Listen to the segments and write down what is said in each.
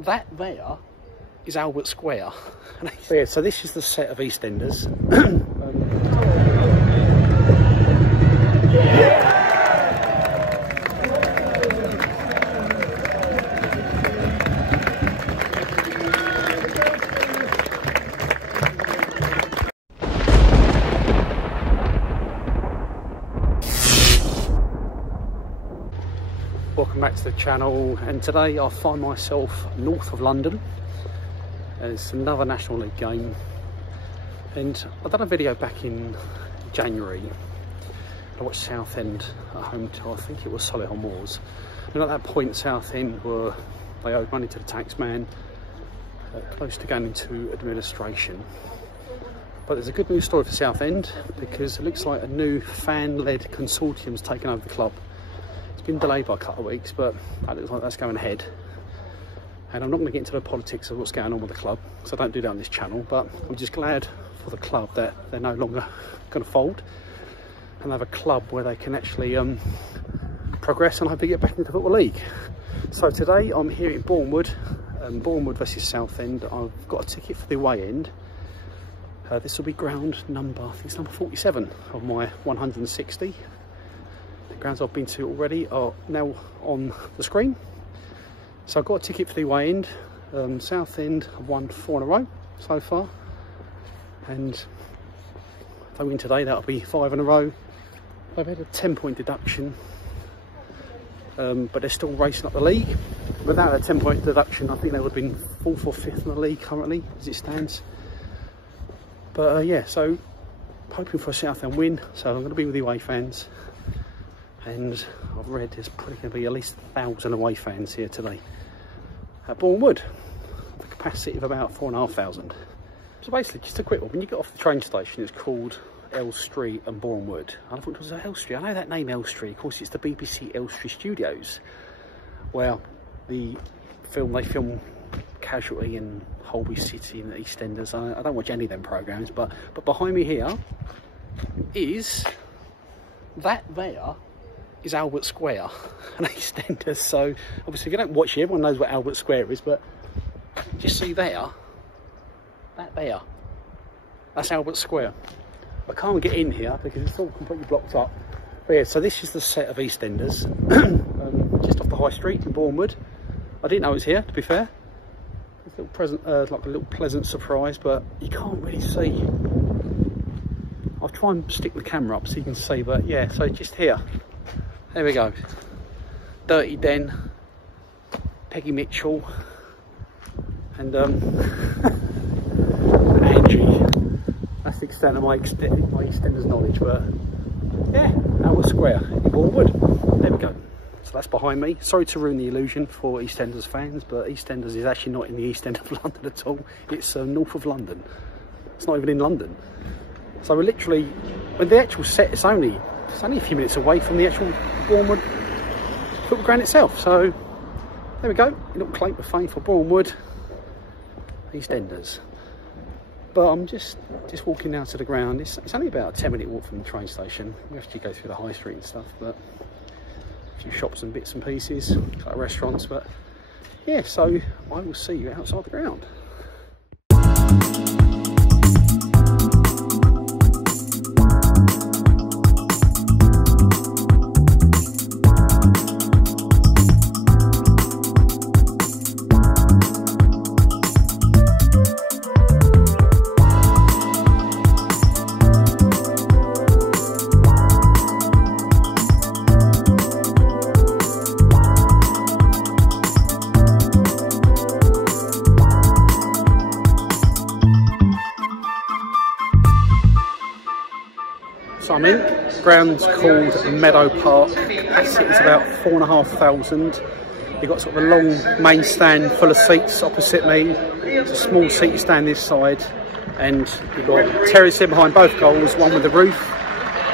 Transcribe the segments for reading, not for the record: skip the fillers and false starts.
That there is Albert Square. Yeah, so this is the set of EastEnders. Welcome back to the channel, and today I find myself north of London. It's another National League game, and I done a video back in January. I watched Southend at home to, I think it was Solihull Moors, and at that point Southend they owed money to the taxman, close to going into administration. But there's a good news story for Southend, because it looks like a new fan-led consortium's taken over the club. Been delayed by a couple of weeks, but that looks like that's going ahead. And I'm not going to get into the politics of what's going on with the club, because I don't do that on this channel, but I'm just glad for the club that they're no longer going to fold and have a club where they can actually progress and hopefully get back into the Football League. So today I'm here in Boreham Wood, Boreham Wood versus Southend. I've got a ticket for the away end. This will be ground number, I think it's number 47 of my 160. Grounds I've been to already are now on the screen. So I've got a ticket for the away end. Southend have won 4 in a row so far, and if they win today that'll be 5 in a row. They've had a 10-point deduction, but they're still racing up the league. Without a 10-point deduction, I think they would have been 4th or 5th in the league currently as it stands. But yeah, so hoping for a Southend win, so I'm going to be with the away fans. And I've read there's probably going to be at least 1,000 away fans here today at Boreham Wood, with a capacity of about 4,500. So basically, just a quick one. When you get off the train station, it's called Elstree and Boreham Wood. I thought it was Elstree. I know that name, Elstree. Of course, it's the BBC Elstree Studios. Well, they film Casualty in Holby City and the EastEnders. I don't watch any of them programmes, but behind me here is that there. Is Albert Square and EastEnders. So obviously if you don't watch it, everyone knows what Albert Square is, but just see there, that's Albert Square. I can't get in here because it's all completely blocked up. But yeah, so this is the set of EastEnders, just off the high street in Boreham Wood. I didn't know it was here, to be fair. It's a little present, like a little pleasant surprise, but you can't really see. I'll try and stick the camera up so you can see, but yeah, so just here. There we go. Dirty Den, Peggy Mitchell, and Angie. That's the extent of my EastEnders knowledge, but yeah, Albert Square in Boreham Wood. There we go. So that's behind me. Sorry to ruin the illusion for EastEnders fans, but EastEnders is actually not in the East End of London at all. It's north of London. It's not even in London. So we're literally, when the actual set, it's only a few minutes away from the actual Boreham Wood football ground itself. So there we go, a little claim to fame for Boreham Wood EastEnders. But I'm just walking down to the ground. It's only about a 10-minute walk from the train station. We have to go through the high street and stuff, but a few shops and bits and pieces, a couple of restaurants. But yeah, so I will see you outside the ground. So I'm in, ground's called Meadow Park, capacity is about 4,500. You've got sort of a long main stand full of seats opposite me. It's a small seat stand this side, and you've got terrace in behind both goals, one with the roof,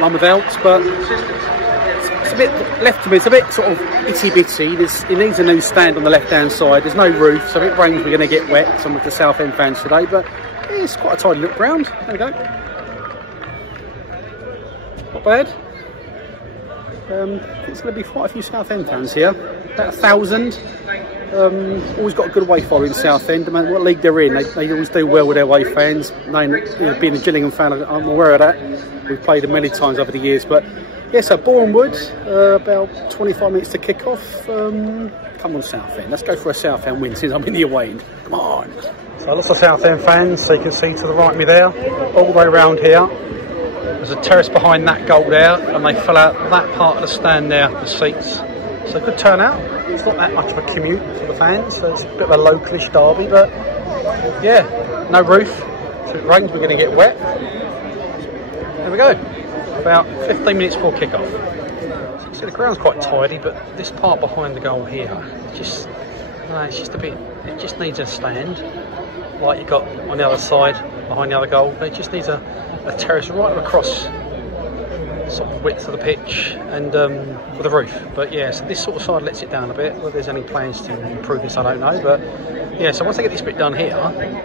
one without, but it's a bit left to me, it's a bit sort of itty bitty. It needs a new stand on the left hand side. There's no roof, so if it rains we're going to get wet. Some of the Southend fans today, but yeah, it's quite a tidy little ground. There we go. Not bad. There's going to be quite a few Southend fans here, about 1,000. Always got a good away following Southend. I mean, what league they're in, they always do well with their away fans. Being a Gillingham fan, I'm aware of that. We've played them many times over the years. But yeah, so Boreham Wood, about 25 minutes to kick off. Come on, Southend. Let's go for a Southend win since I'm in the away end. Come on. So lots of Southend fans, so you can see to the right of me there, all the way around here. There's a terrace behind that goal there, and they fill out that part of the stand there, the seats. So good turnout. It's not that much of a commute for the fans, so it's a bit of a localish derby, but yeah, no roof. So if it rains, we're going to get wet. There we go. About 15 minutes before kick-off. So the ground's quite tidy, but this part behind the goal here, it's just a bit, it just needs a stand, like you got on the other side, behind the other goal. But it just needs a terrace right across sort of width of the pitch and with a roof. But yeah, so this sort of side lets it down a bit. Whether there's any plans to improve this, I don't know. But yeah, so once I get this bit done here, I think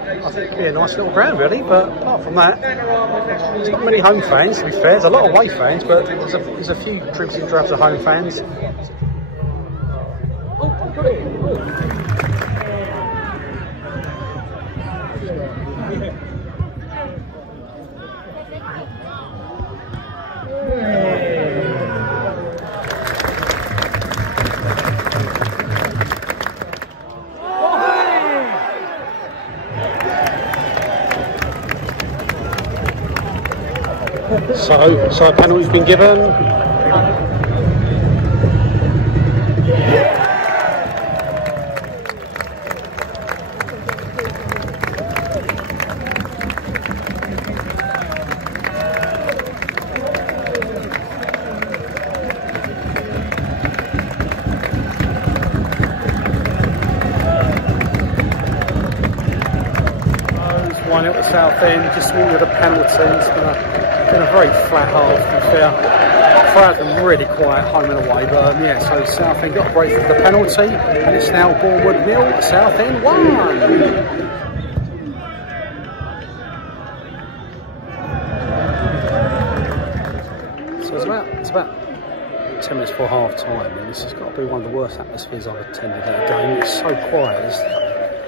it'll be a nice little ground really. But apart from that, there's not many home fans, to be fair. There's a lot of away fans, but there's a few dribs and drabs of home fans. So a penalty's been given. One at the south end, just with a penalty. It's been a very flat half, to be fair. Crowd's been really quiet, home and away, but yeah, so Southend got a break for the penalty, and it's now Boreham Wood 0, Southend 1. So it's about 10 minutes before half time, and this has got to be one of the worst atmospheres I've attended at a game. It's so quiet.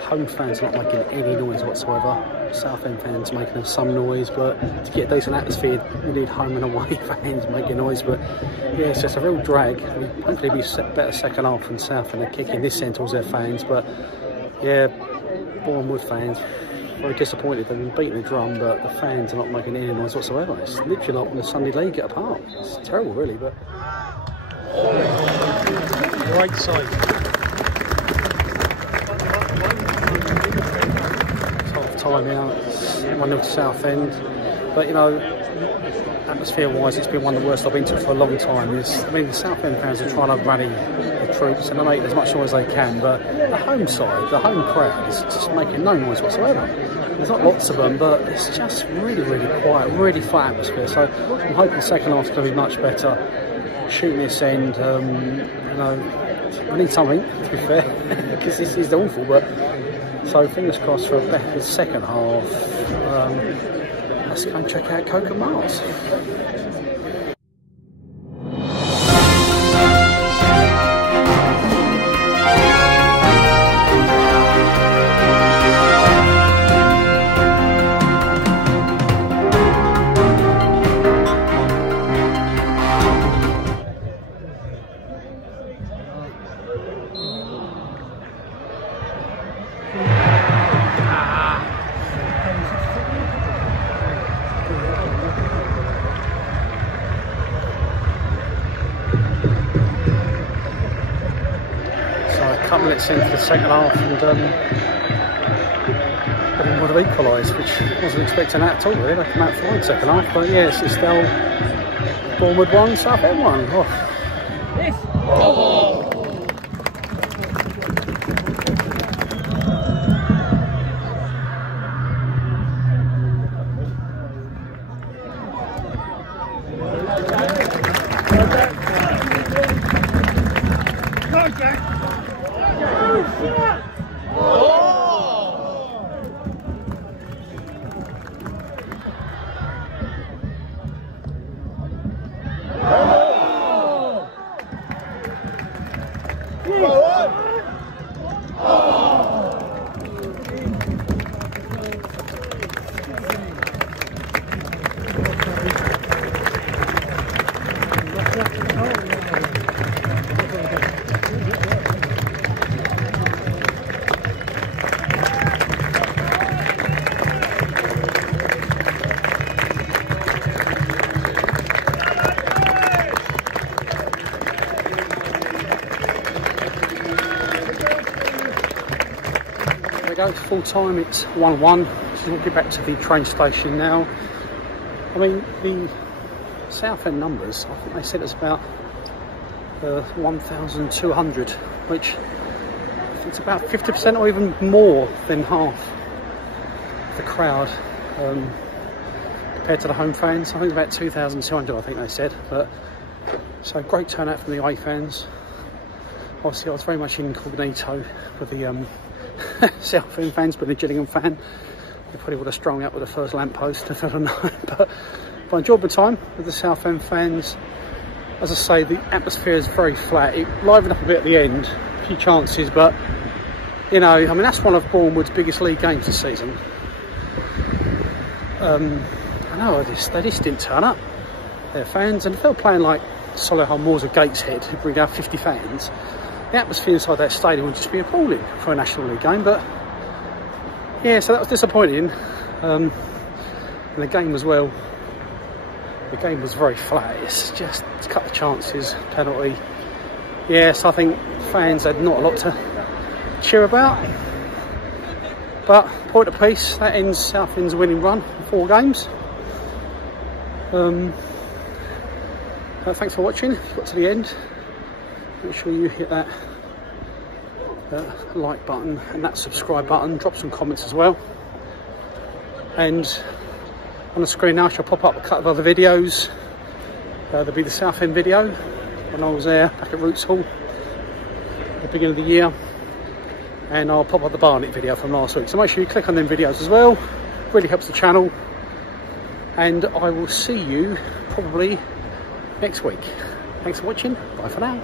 Home fans not making any noise whatsoever. Southend fans making some noise, but to get a decent atmosphere, you need home and away fans making noise. But yeah, it's just a real drag. Hopefully, we better second half from Southend. They're kicking this end towards their fans, but yeah, Boreham Wood fans very disappointed. They've been beating the drum, but the fans are not making any noise whatsoever. It's literally like when the Sunday League get apart. It's terrible, really. But great sight. Time out, 1-0 to Southend, but you know, atmosphere-wise, it's been one of the worst I've been to for a long time. The Southend fans are trying to rally the troops and they make as much noise as they can, but the home side, the home crowd is just making no noise whatsoever. There's not lots of them, but it's just really, really quiet, really flat atmosphere. So I'm hoping the second half's going to be much better. Shooting this end, you know, we need something, to be fair, because this is awful, but so fingers crossed for a better second half. Let's go and check out Coca Mars. Couple minutes into the second half, and Boreham would have equalised, which I wasn't expecting that at all, really. They came out flying second half, but yes, it's still Boreham Wood 1, Southend 1. Oh. we go, full time, it's 1:01. So we'll get back to the train station now. I mean, the Southend numbers, I think they said it's about 1,200, which it's about 50% or even more than half the crowd compared to the home fans. I think about 2,200, I think they said. But so great turnout from the away fans. Obviously, I was very much incognito with the Southend fans, but the Gillingham fan, they probably would have strung out with the first lamppost if I don't know. But I enjoyed my time with the Southend fans. As I say, the atmosphere is very flat. It livened up a bit at the end, a few chances, but you know, I mean, that's one of Boreham Wood's biggest league games this season. I know they just didn't turn up, their fans, and if they were playing like Solihull Moors or Gateshead, who bring down 50 fans, the atmosphere inside that stadium would just be appalling for a National League game. But yeah, so that was disappointing. And the game as well, the game was very flat. It's just a couple of chances, penalty. Yes, I think fans had not a lot to cheer about. But point apiece, that ends Southend's winning run in 4 games. Thanks for watching. If you got to the end, make sure you hit that like button and that subscribe button. Drop some comments as well. And on the screen now, shall pop up a couple of other videos. There'll be the Southend video when I was there back at Roots Hall at the beginning of the year. And I'll pop up the Barnet video from last week. So make sure you click on them videos as well. Really helps the channel. And I will see you probably next week. Thanks for watching. Bye for now.